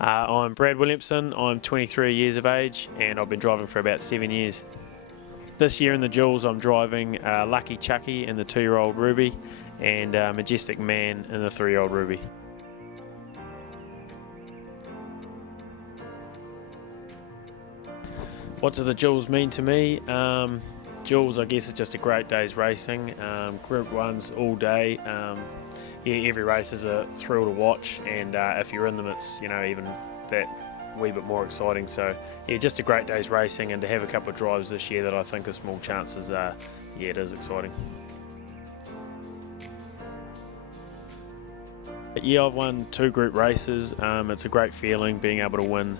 I'm Brad Williamson, I'm 23 years of age and I've been driving for about 7 years. This year in the Jules I'm driving Lucky Chucky in the 2-year-old Ruby and Majestic Man in the 3-year-old Ruby. What do the Jules mean to me? Jules, I guess, is just a great day's racing. Group 1s all day. Yeah, every race is a thrill to watch, and if you're in them, it's even that wee bit more exciting. So yeah, just a great day's racing, and to have a couple of drives this year that I think are small chances. Yeah, it is exciting. Yeah, I've won 2 group races. It's a great feeling being able to win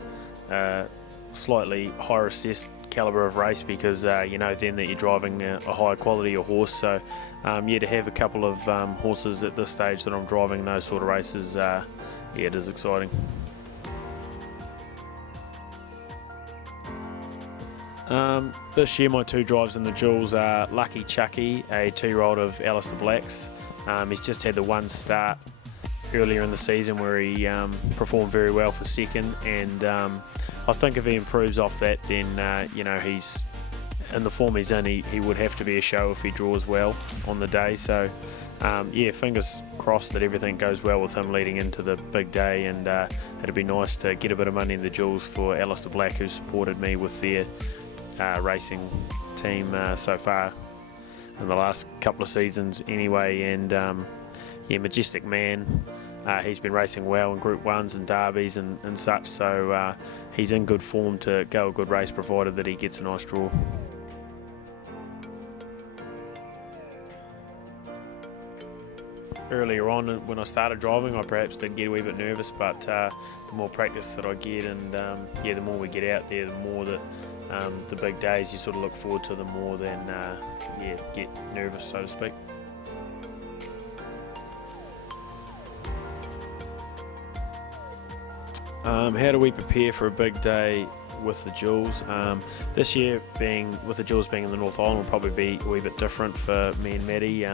slightly higher assessed calibre of race because then that you're driving a higher quality of horse. So yeah, to have a couple of horses at this stage that I'm driving those sort of races, yeah, it is exciting. This year my 2 drives in the Jules are Lucky Chucky, a 2-year-old of Alistair Black's. He's just had the one start earlier in the season where he performed very well for second, and I think if he improves off that, then he's in the form he's in, he would have to be a show if he draws well on the day. So yeah, fingers crossed that everything goes well with him leading into the big day, and it'd be nice to get a bit of money in the Jules for Alistair Black, who supported me with their racing team so far in the last couple of seasons anyway. And yeah, Majestic Man, he's been racing well in Group 1s and derbies and such, so he's in good form to go a good race provided that he gets a nice draw. Earlier on when I started driving, I perhaps did get a wee bit nervous, but the more practice that I get, and yeah, the more we get out there, the more that the big days you sort of look forward to, the more than yeah, get nervous, so to speak. How do we prepare for a big day with the Jules? This year, with the Jules being in the North Island, will probably be a wee bit different for me and Matty.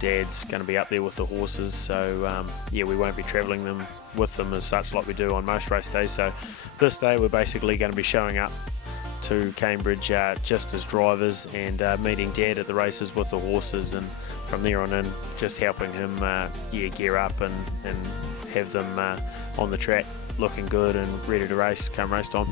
Dad's going to be up there with the horses, so yeah, we won't be travelling with them as such like we do on most race days. So this day we're basically going to be showing up to Cambridge just as drivers and meeting Dad at the races with the horses, and from there on in just helping him yeah, gear up and have them on the track looking good and ready to race come race time.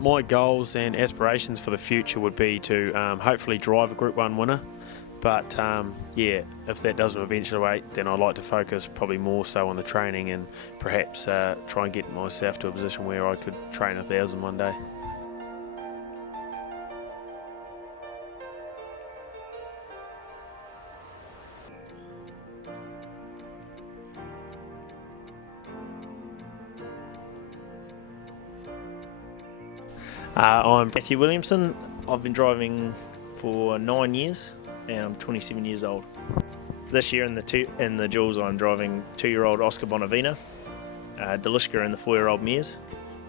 My goals and aspirations for the future would be to hopefully drive a Group 1 winner, but yeah, if that doesn't eventuate, then I'd like to focus probably more so on the training and perhaps try and get myself to a position where I could train 1,000 one day. I'm Matty Williamson. I've been driving for 9 years and I'm 27 years old. This year in the Jules I'm driving 2-year-old Oscar Bonavina, Delishka in the 4-year-old mares,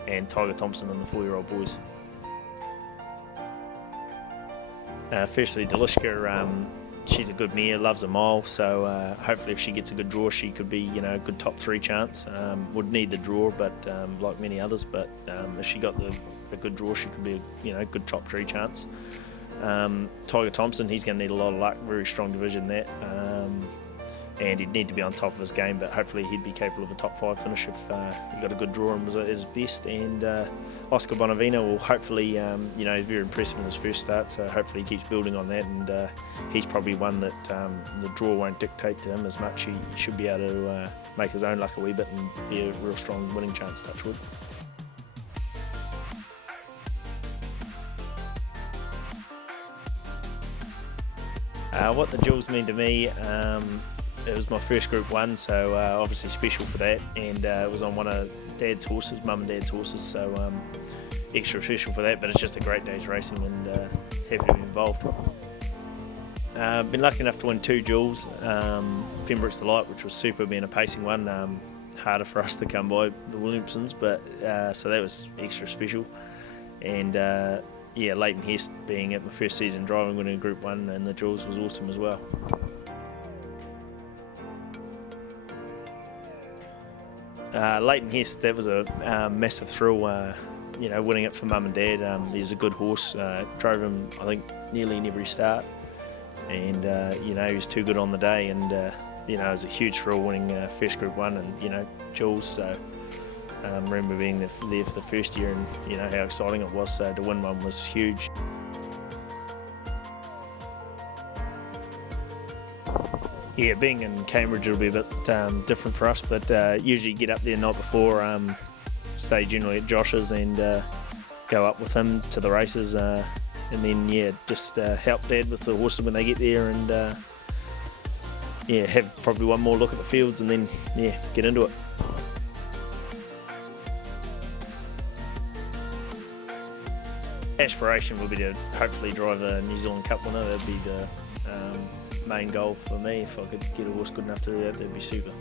and Tiger Thompson in the 4-year-old boys. Firstly, Delishka, she's a good mare, loves a mile, so hopefully if she gets a good draw she could be a good top 3 chance. Would need the draw, but like many others, but if she got a good draw she could be a good top 3 chance. Tiger Thompson, he's going to need a lot of luck, very strong division that, and he'd need to be on top of his game, but hopefully he'd be capable of a top 5 finish if he got a good draw and was at his best. And Oscar Bonavina will hopefully, he's very impressive in his first start, so hopefully he keeps building on that, and he's probably one that the draw won't dictate to him as much. He should be able to make his own luck a wee bit and be a real strong winning chance, touch wood. What the Jules mean to me, it was my first Group 1, so obviously special for that, and it was on one of Dad's horses, Mum and Dad's horses, so extra special for that, but it's just a great day's racing and happy to be involved. Been lucky enough to win 2 Jules, Pembroke's Delight, which was super, being a pacing one. harder for us to come by the Williamsons, but so that was extra special. And yeah, Leighton Hest being at my first season driving, winning Group 1 and the Jules was awesome as well. Leighton Hest, that was a massive thrill, you know, winning it for mum and dad. He's a good horse, drove him I think nearly in every start, and you know, he was too good on the day, and you know, it was a huge thrill winning first Group 1 and, you know, Jules. So I remember being there for the first year, and you know how exciting it was, so to win one was huge. Yeah, being in Cambridge it'll be a bit different for us, but usually get up there the night before, stay generally at Josh's and go up with him to the races, and then yeah, just help Dad with the horses when they get there, and yeah, have probably one more look at the fields, and then yeah, get into it. Aspiration would be to hopefully drive a New Zealand Cup winner. That'd be the main goal for me. If I could get a horse good enough to do that, that'd be super.